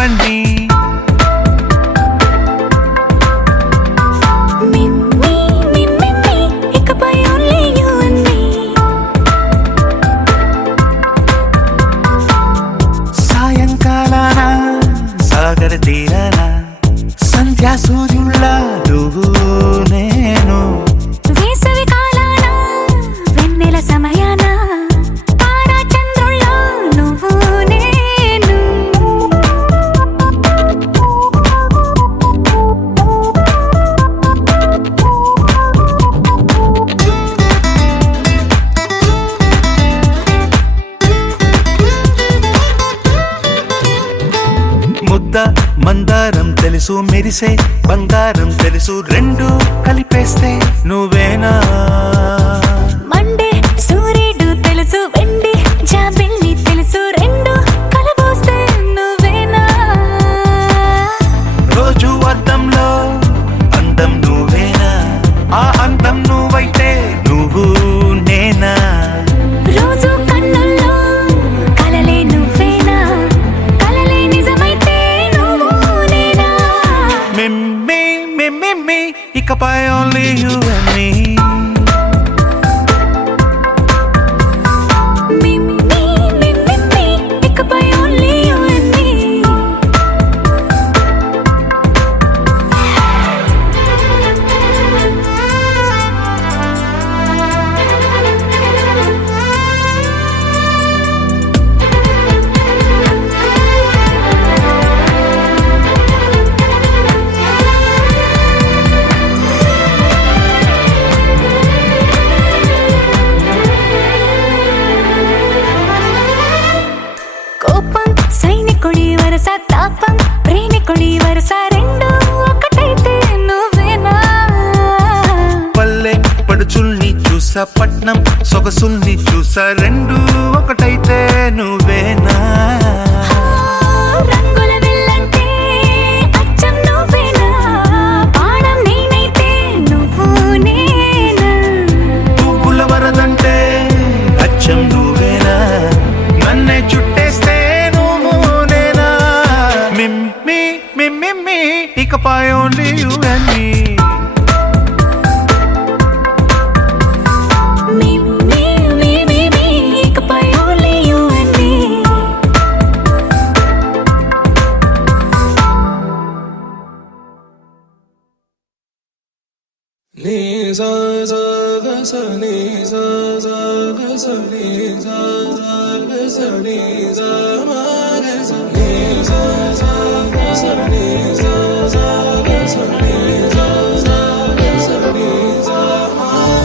and me. Me, ఇకపై only you and me. సాయంకాలాన సాగర తీరాన సంధ్యా సూర్యుళ్ళ నువ్వు నేను. వేసవి కాలాన వెన్నెల సమయాన తారా చంద్రుళ్ళ నువ్వు నేను. ముద్ద మందారం తెలుసు, మెరిసే బంగారం తెలుసు, రెండు కలిపేస్తే నువ్వేనా. మండే సూర్యుడు తెలుసు, వెండి జాబిల్లి తెలుసు, రెండు కలబోస్తే నువ్వేనా. రోజు అద్దంలో అందం నువ్వేనా, ఆ అందం నువ్వైతే నువ్వు నేనా. రోజు కన్నుల్లో కలలే నువ్వేనా, కలలే నిజమైతే నువ్వు నేనా. మిమ్మి ఇకపై only you and me. Me, ఇకపై only you and me. కోపం సైనికుడి వరస, తాపం ప్రేమికుడి వరస, రెండు ఒకటైతే నువ్వేనా. పల్లె పడుచుల్ని చూసా, పట్నం సొగసుల్ని చూసా, రెండు ఒకటైతే నువ్వేనా. రంగుల వెళ్ళంటే అచ్చం నువ్వేనా, బాణం నేనైతే నువ్వు నేనా. పువ్వుల వరదంటే అచ్చం నువ్వేనా, నన్నే చుట్టేస్తే నువ్వు నేనా. మిమ్మి ఇకపై only you and me. Me, ఇకపై only you and me.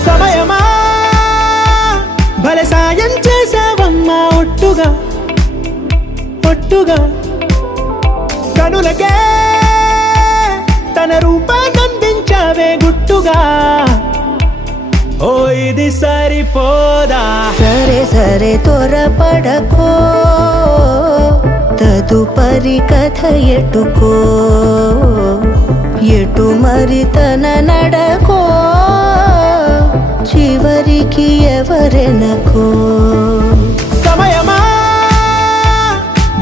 సమయమా భలే సాయం చేసావమ్మా, ఒట్టుగా కనులకే తన రూపాన్నందించావే గుట్టుగా. ఓ ఇది సరిపోదా. సరే త్వరపడకో, తదుపరి కథ ఎటుకో, ఎటు మరి తన నడకో, చివరికి ఎవరెనకో. సమయమా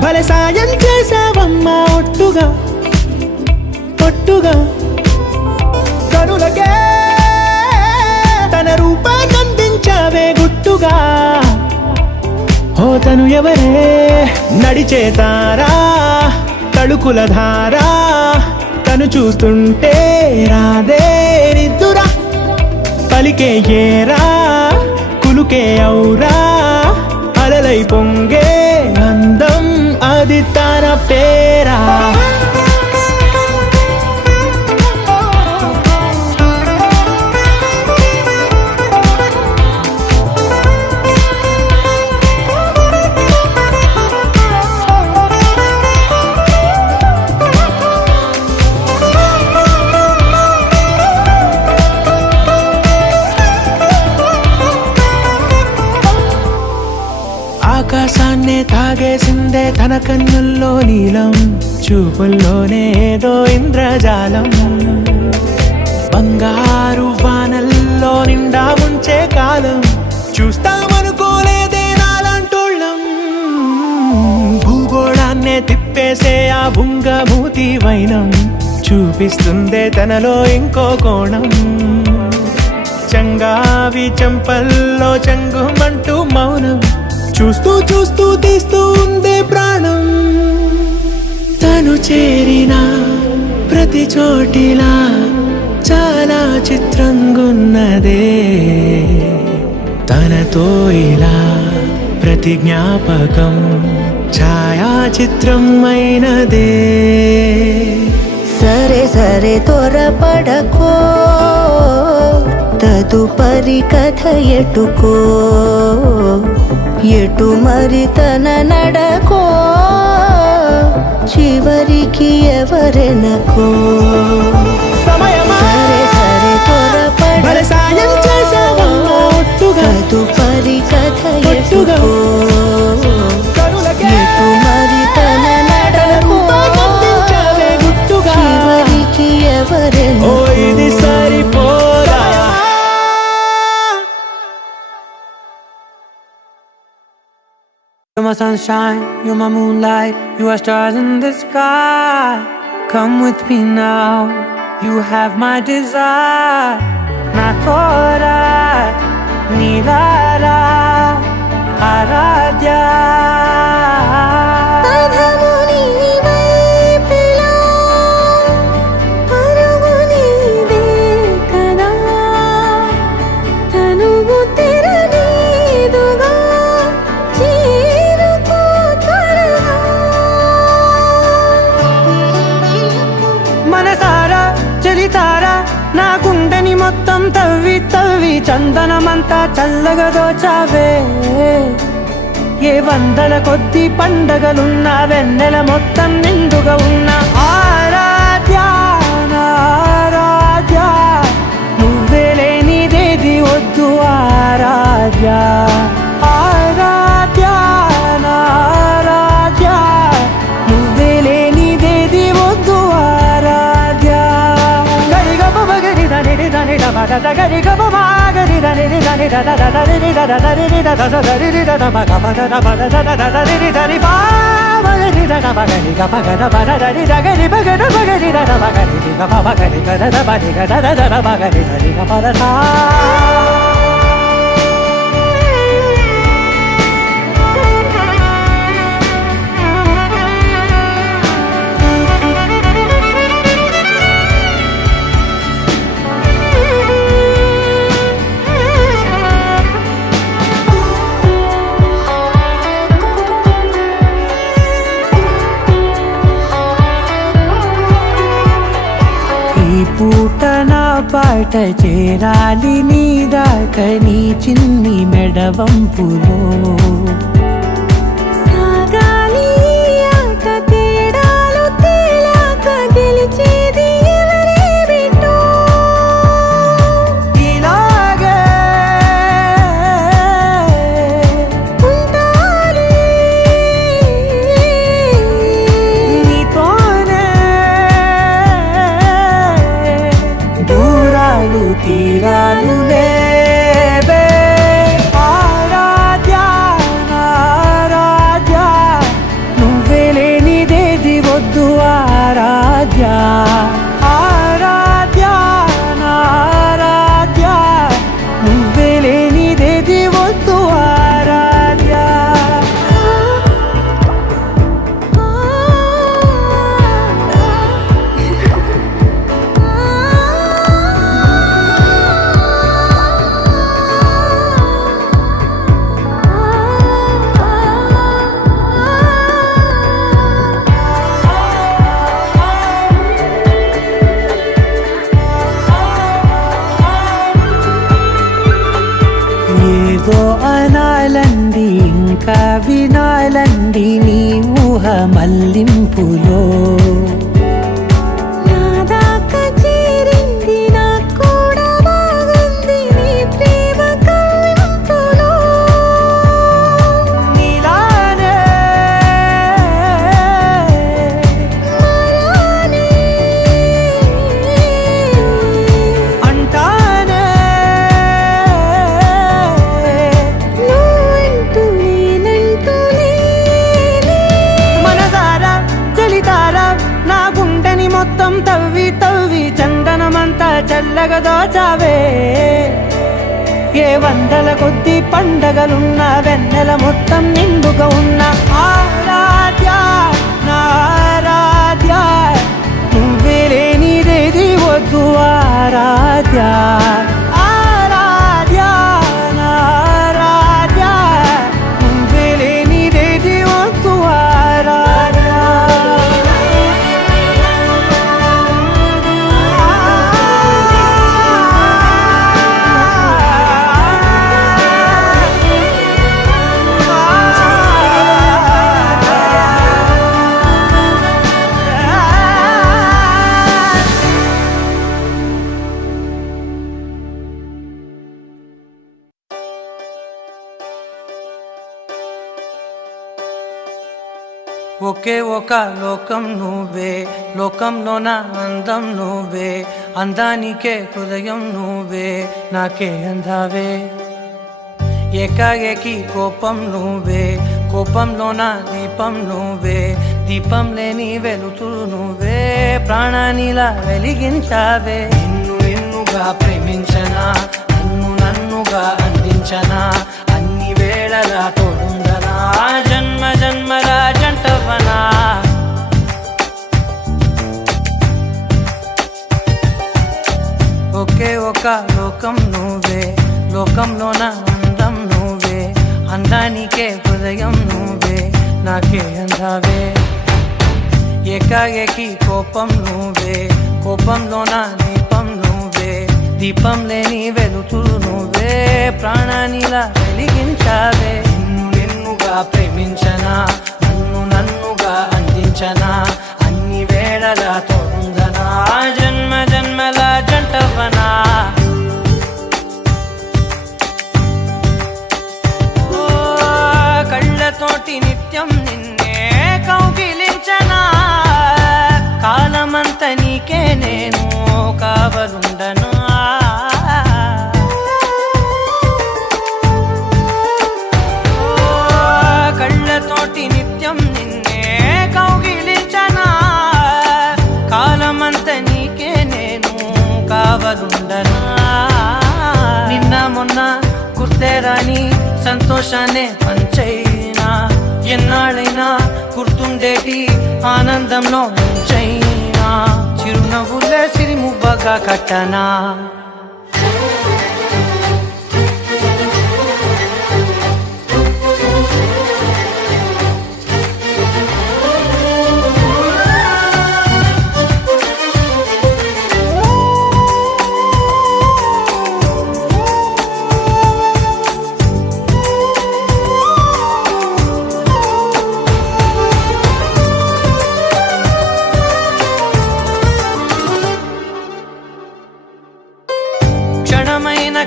భలే సాయం చేసావమ్మా, ఒట్టుగా కనులకే తన రూపాన్నందించావే గుట్టుగా. ఓ తను ఎవరే నడిచే తారా, తళుకుల ధారా, తను చూస్తుంటే రాదే నిద్దురా. పలికే ఏరా, కులుకే ఔరా, అలలై పొంగే అందం అది తన పేరా. ఆకాశాన్నే తాగేసిందే తన కన్నుల్లో నీలం, చూపుల్లోనే ఏదో ఇంద్రజాలం. బంగారు వానల్లో నిండా ముంచే కాలం, చూస్తామనుకోలేదే నాలాంటోళ్ళం. భూగోళాన్నే తిప్పి విప్పేసే ఆ బుంగమూతి వైనం చూపిస్తుందే తనలో ఇంకో కోణం చంగావి చెంపల్లో చంగుమంటూ మౌనం చూస్తూ చూస్తూ తీస్తూ ఉందే ప్రాణం తను చేరిన ప్రతి చోటిలా చాలా చిత్రంగున్నదే తనతో ఇలా ప్రతి జ్ఞాపకం ఛాయాచిత్రం అయినదే సరే సరే త్వరపడకో తదుపరి కథ ఎటుకో ఎటు మరి తన నడకో చివరికి ఎవరెనకో సరే సరే త్వరపడకో తదుపరి కథ ఎటుకో ఎటు మరి తన నడకో చివరికి ఎవరెనకో ఇది సరిపోదా You're my sunshine, you're my moonlight, you are stars in the sky. Come with me now, you have my desire. Na tora, nilara, aradhya. పదము నీవైపులా, పరుగు నీదే కదా, తనువు తెరనీదుగా, చేరుకో త్వరగా. మనసారా చలితారా నా గుండెని మొత్తం తవ్వి తవ్వి చందనమంతా చల్లగా దోచావే ఏ వందల కొద్ది పండగలున్నా వెన్నెల మొత్తం నిండుగా ఉన్న ఆరాధ్య నా ఆరాధ్య నువ్వే లేనిదేది వద్దు ఆరాధ్య ఆరాధ్య నా ఆరాధ్య నువ్వే లేనిదేది వద్దు ఆరాధ్య గరిగమ మగరి దని దని దమ దద గరిగమ మగరి దని దని దద దద దని దద దని దద సదని దద మగ మగ దమ దద దద దని దని పా మగరి దద మగరి గ మగ దమ దని దగరి మగ ద మగరి దద మగరి గ మగరి గ దద మగరి గ దద దద మగరి దని గ పద సా పూట నా పాట చేరాలి నీ దాకా నీ చిన్ని మెడవంపులో సాగాలి ఆట తేడాలు తేలాక గెలిచేది ఎవరే బిడ్డో. ఇలాగే ఉంటాలి నీతోనే దూరాలు తీరాలు లేవే ఆరాధ్య నా ఆరాధ్య నువ్వే లేనిదేది వద్దు ఆరాధ్య ఆరాధ్య నా ఆరాధ్య నువ్వే లేనిదేది వద్దు ఆరాధ్య ఏదో అనాలండి ఇంకా వినాలండి నీ ఊహ మల్లింపులో నా దాకా చేరింది నాకు కూడా బాగుంది నీ ప్రేమ కవింపులో. నీలానే మరానే అంటానే నువ్వంటూ నేనంటూ లేనే. మనసారా మొత్తం తవ్వి తవ్వి చందనమంతా చల్లగా దోచావే ఏ వందల కొద్ది పండగలున్న వెన్నెల మొత్తం నిండుగా ఉన్న ఆరాధ్య నా ఆరాధ్య నువ్వే లేనిదేది వద్దు ఆరాధ్య ఆరాధ్య నా ఆరాధ్య నువ్వే లేనిదేది వద్దు ఆరాధ్య ఒకే ఒక లోకం నువ్వే లోకంలో నా అందం నువ్వే అందానికే హృదయం నువ్వే నాకే అందావే ఏకాఏకి కోపం నువ్వే కోపంలో నా దీపం నువ్వే దీపం లేని వెలుతురు నువ్వే ప్రాణానిలా వెలిగించావే నిన్ను నిన్నుగా ప్రేమించనా నన్నుగా అందించనా అన్ని వేళలా తోడుందనా జన్మ జన్మల జంటవనా ఒకే ఒక లోకం నువ్వే లోకంలో నా అందం నువ్వే అందానికే హృదయం నువ్వే నాకే అందావే ఏకాఏకి కోపం నువ్వే కోపంలో నా దీపం నువ్వే దీపం లేని వెలుతురు నువ్వే ప్రాణానిలా వెలిగించావే నిన్నుగా ప్రేమించనా నన్నుగా అందించనా అన్ని వేళలా తోడుందనా జన్మ జన్మల జంటవనా కళ్ళతోటి నిత్యం నిన్నే కౌగిలించనా కాలమంత నీకే నేను కావలుండను కళ్ళతోటి నిత్యం నిన్నే కౌగిలించనా కాలమంత నీకే నేను కావలుండనా నిన్న మొన్న గుర్తేరాని సంతోషాన్ని పంచైనా ఎన్నాళ్ళైనా గుర్తుండేటి ఆనందంలో ముంచైనా చిరునవ్వులే సిరిముబ్బగా కట్టనా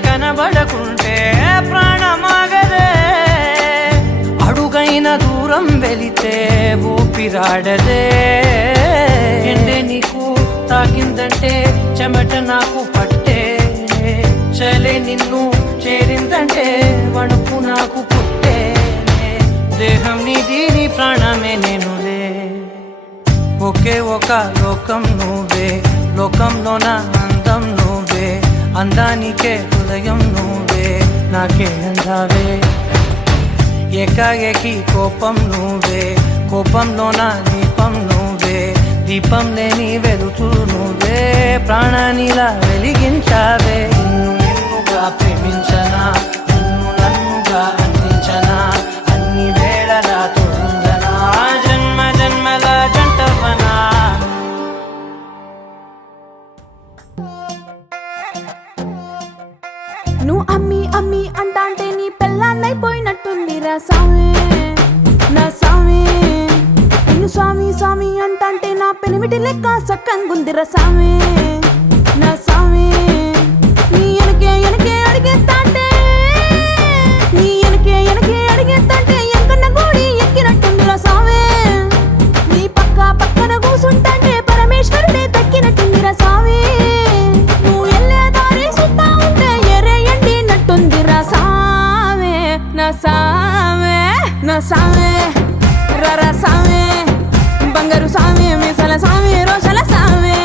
కనబడకుంటే ప్రాణమాగదే అడుగైన దూరం వెళితే ఊపిరాడదే ఎండే నీకు తాకిందంటే చెమట నాకు పట్టే చలే నిన్ను చేరిందంటే వణుకు నాకు పుట్టే దేహం నీది నీ ప్రాణమే నేనులే ఒకే ఒక లోకం నువ్వే లోకంలో నా అందం నువ్వే అందానికే హృదయం నువ్వే నాకే అందావే ఏకాఏకి కోపం నువ్వే కోపంలో నా దీపం నువ్వే దీపం లేని వెలుతురు నువ్వే ప్రాణానిలా వెలిగించావే నిన్నుగా ప్రేమించనా నన్నుగా అందించనా అన్ని వేళలా తోడుందనా జన్మ జన్మల జంటవనా నువ్వు అమ్మి అమ్మి అంటాంటే నీ పెళ్ళాన్నైపోయినట్టుంది రా సామి నా సామి నిన్ను స్వామి స్వామి అంటాంటే నా పెనిమిటి లెక్క సక్కంగుంది రా సామి నా సామి నీ ఎనకే అడిగేస్తాంటే నీ ఎనకే అడిగేస్తాంటే ఎంకన్న గోడి ఎక్కినట్టుంది రా సామి నీ పక్కన కూసుంటాంటే పరమేశ్వరుడే దక్కినట్టుంది రా సామి నువ్వు వెళ్ళే దారి సుత్తా ఉంటే ఎర్రయ్యండి రా సామే నా సామే రర సామే బంగారు సామే మీసల సామే రోషల సామే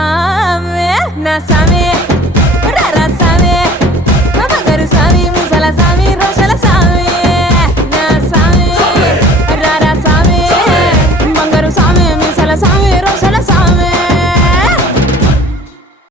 సామే నా సామే రా సామే మా బంగారు సామి